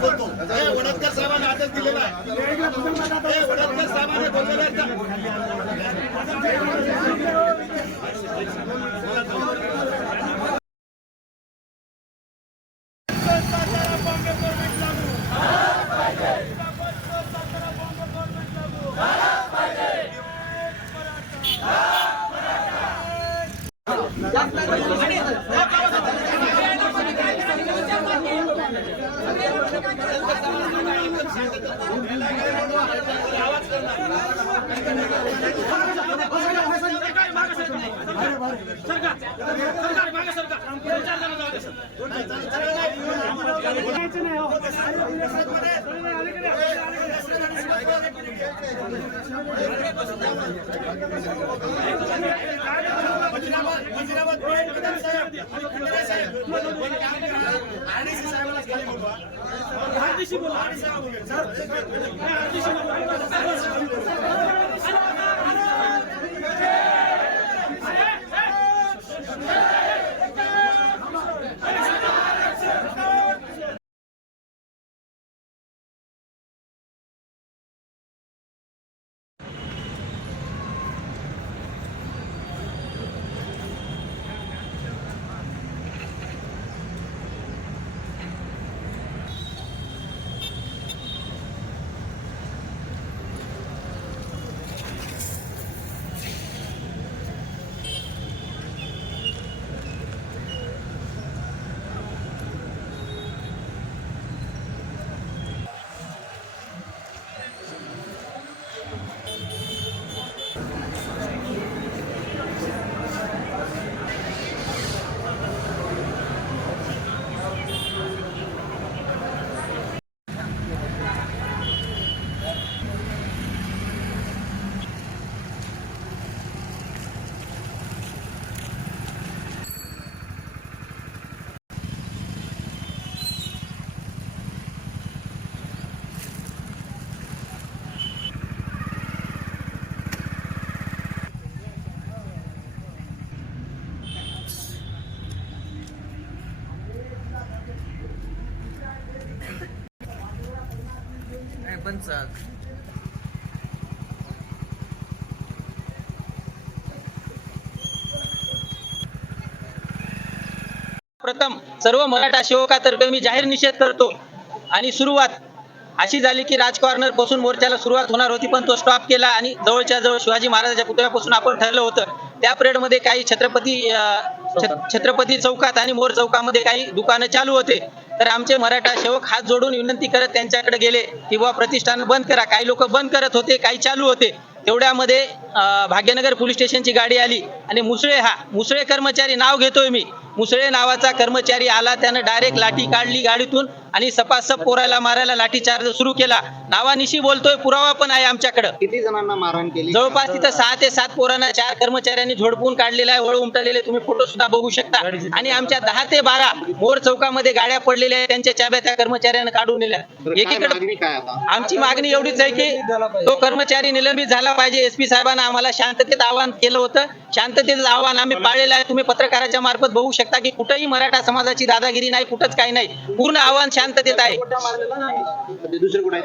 बोलतो हे वडदकर साहेबांना आदेश दिलेला आहे. हे वडदकर साहेबांनी बोललेलं आहे. आणि هذا الشيء आरडीसी प्रथम सर्व मराठा सेवकातर्फे मी जाहीर निषेध करतो. आणि सुरुवात अशी झाली की राज कॉर्नरपासून मोर्चाला सुरुवात होणार होती पण तो स्टॉप केला आणि जवळच्या जवळ शिवाजी महाराजांच्या पुतळ्यापासून आपण ठरलं होतं. त्या परेडमध्ये काही छत्रपती छत्रपती चौकात आणि मोर चौकामध्ये काही दुकानं चालू होते. तर आमचे मराठा सेवक हात जोडून विनंती करत त्यांच्याकडे गेले की बुवा प्रतिष्ठान बंद करा. काही लोक बंद करत होते काही चालू होते. तेवढ्यामध्ये भाग्यनगर पोलीस स्टेशनची गाडी आली आणि मुसळे हा मुसळे कर्मचारी नाव घेतोय मी. मुसळे नावाचा कर्मचारी आला त्यानं डायरेक्ट लाठी काढली गाडीतून. आणि सपासप पोराला मारायला लाठीचार्ज सुरू केला. नावानिशी बोलतोय पुरावा पण आहे आमच्याकडं. किती जणांना मारहाण केली? जवळपास तिथं सहा ते सात पोरांना चार कर्मचाऱ्यांनी झोडपून काढलेला आहे वळ उमटलेले तुम्ही फोटो सुद्धा बघू शकता. आणि आमच्या दहा ते बारा मोर चौकामध्ये गाड्या पडलेल्या आहेत त्यांच्या चाब्या त्या कर्मचाऱ्यानं काढून काय एकीकडे मागणी काय आता? आमची मागणी एवढीच आहे की तो कर्मचारी निलंबित झाला पाहिजे. एसपी साहेबांना आम्हाला शांततेत आवाहन केलं होतं. शांततेचं आव्हान आम्ही पाळलेलं आहे. तुम्ही पत्रकाराच्या मार्फत बघू शकता की कुठंही मराठा समाजाची दादागिरी नाही कुठंच काही नाही. पूर्ण आव्हान शांततेत आहे. दुसरे कुठे